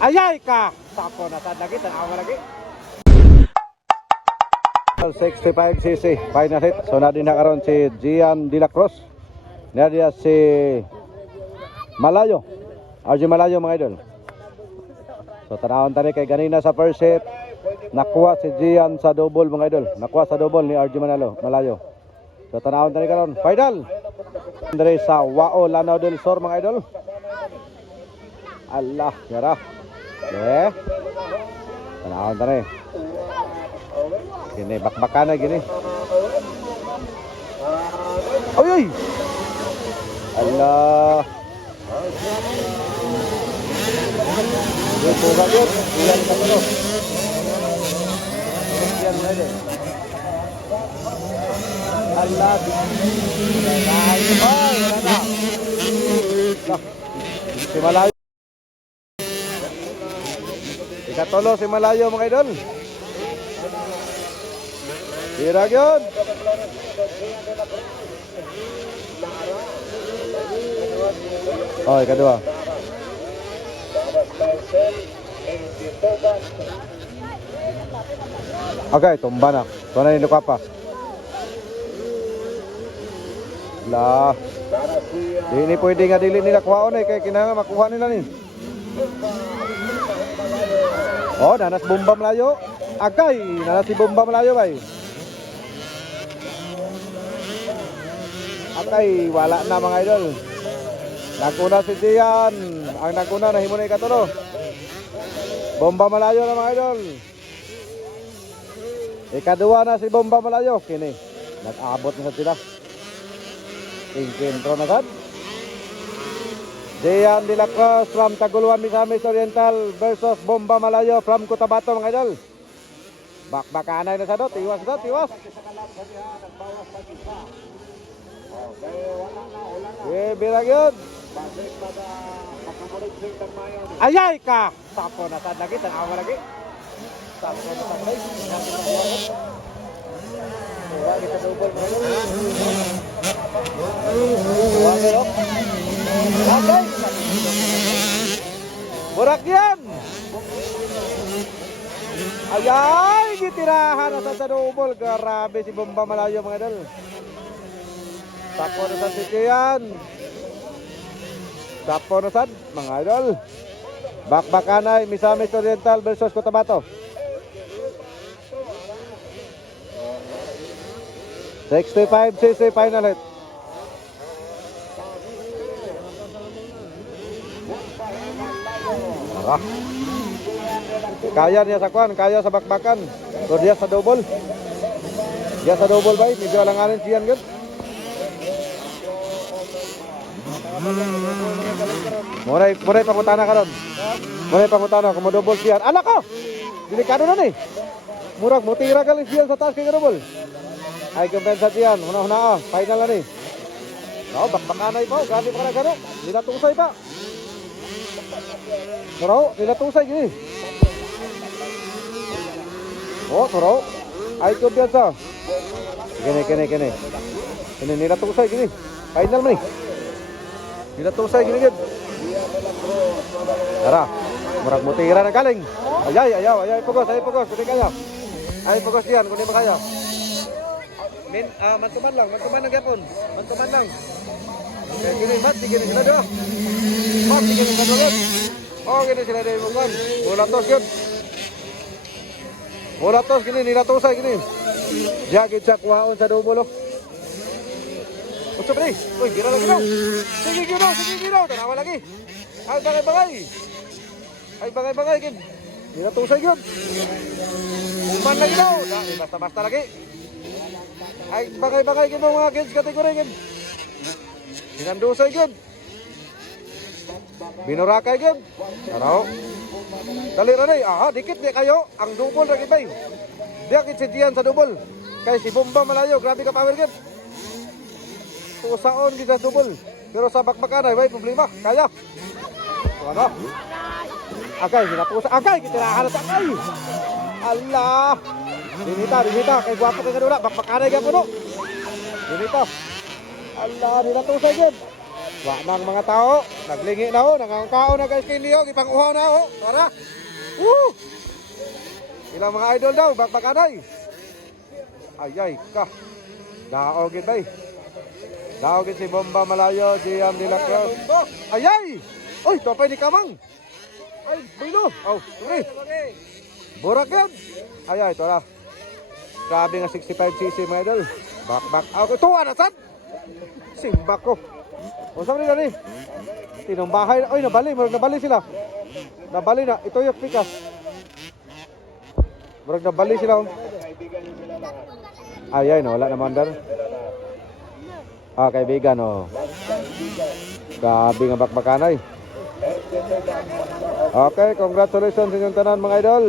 Ayay ka! Tapo na sad lagi, tanawa lagi. 65cc, final hit. So na din na karon si Gian de la Cruz. Na dia si Malayo. RJ Malayo mga idol. So tanawon tani kay ganina sa first hit. Nakuha si Gian sa double mga idol. Nakuha sa double ni RJ Malayo. So tanawon tani karon final. Andre sa Wao Lanao del Sur mga idol. Allah, yara. Eh. Tanawon tani. Gini bakbakan na gini. Oy oy. Allah. Ito ba yun? Ilan pa ito? Yan na din. Allah. Ay, wala na. Si Malayo. Ikatulo si Malayo mga idol. Hirag yun. Oh, kedua. Okay, tumba na. Ito na yung lukapa. Lah. Hindi pwede nga dili nila kuhaon eh. Kaya kinanga makuha nila ni. Oh, nanas bomba Malayo. Agay, nanas si bomba Malayo bay. Agay, wala na mga idol. Naguna si Gian. Ang naguna na himunay katulo. Bomba Malayo na mga idol. Ikaduwa na si Bomba Malayo. Kini, nag-abot na sa sila. Intro na sad. Gian de la Cruz from Taguluan, Misamis Oriental versus Bomba Malayo from Cotabato mga idol. Bakbakanay na sa do. Tiwas do, tiwas. Birag yun. Ayay ka! Tapo na sad lagi, tanawa lagi. Tapo na sad lagi. Wala kita double mo. Wala ro. Agay. Burak yan. Ayay, gitirahan na sa double. Grabe si Bomba Malayo mga idol. Tapo na sad si Gian. Tapo na sad mga idol. Bakbakanay, Misamis Oriental versus Cotabato. 65cc final hit. Kaya niya sa kwan, kaya sa bakbakan. So dia sa double. Dia sa double bay, medyo alanganin siyan gud. Muray pangutana ka ron. Muray pangutana kung mo double siyan. Anak ko. Delikado na ni. Murag mo tira galing siyan sa taas kay double. Ay kumpensa siyan, huna-huna final na ni. No, bakbakanay pa, grabe pa na gano. Nilatusay pa. Turo, nilatusay gini. Oh, turo. Ay kumpensa. Gini. Ini nilatusay gini. Final mo ni. Nilatusay gini gid. Tara. Murag mo tira na galing. Ayay, pugos, kundi kaya. Ay pugos diyan, kundi makaya. Mantuman lang ang yapon. Mantuman lang. Kaya gini, gini sila doon. Gini sila doon. Oh, gini sila doon yung kan. Mulatos gini, nilatusay gini. Jagit sa kuhaon sa double. Uso pre. Uy, gira lang ginaw. Sige ginaw. Tanawa lagi. Ay bagay. Gin. Nilatusay yun. Uman na ginaw. Basta lagi. Ay bagay gid mo mga kids kategori gid. Sinandusay gid. Binurakay gid. Taraw. Dali ra nay. Dikit di kayo ang double ra gid bay. Diya kit si Gian sa double. Kay si Bomba Malayo, grabe ka power gid. Tusaon gid sa double. Pero sa bakbakan ay may problema. Kaya. Ano? Agay ginatusa. Agay gitirahan sa agay. Allah. Dinita, kay guwapo kay kadula, bakbakanay ka puno. Dinita. Allah, nilatusay gid. Wa nang mga tao, naglingi na ho, nangangkao na guys kay Leo, ipanguhaw na ho. Tara. Woo! Ilang mga idol daw, bakbakanay. Ayay ka. Daogin bay. Daogin si Bomba Malayo, Gian de la Cruz. Ayay! Uy, topay ni Kamang. Ay, bilo. Oh, sorry. Burak yun. Ayay, ito na. Grabe nga 65cc mga idol. Bakbak. Ako, tuwa na sad. Simbak ko. O, saan nila ni? Tinong bahay. Oy, nabali sila. Nabali na. Ito yung pikas. Murag nabali sila. Ayay, no. Wala naman dar. Kaibigan, no. Grabe nga bakbakanay. Okay, congratulations sa inyong tanan mga idol.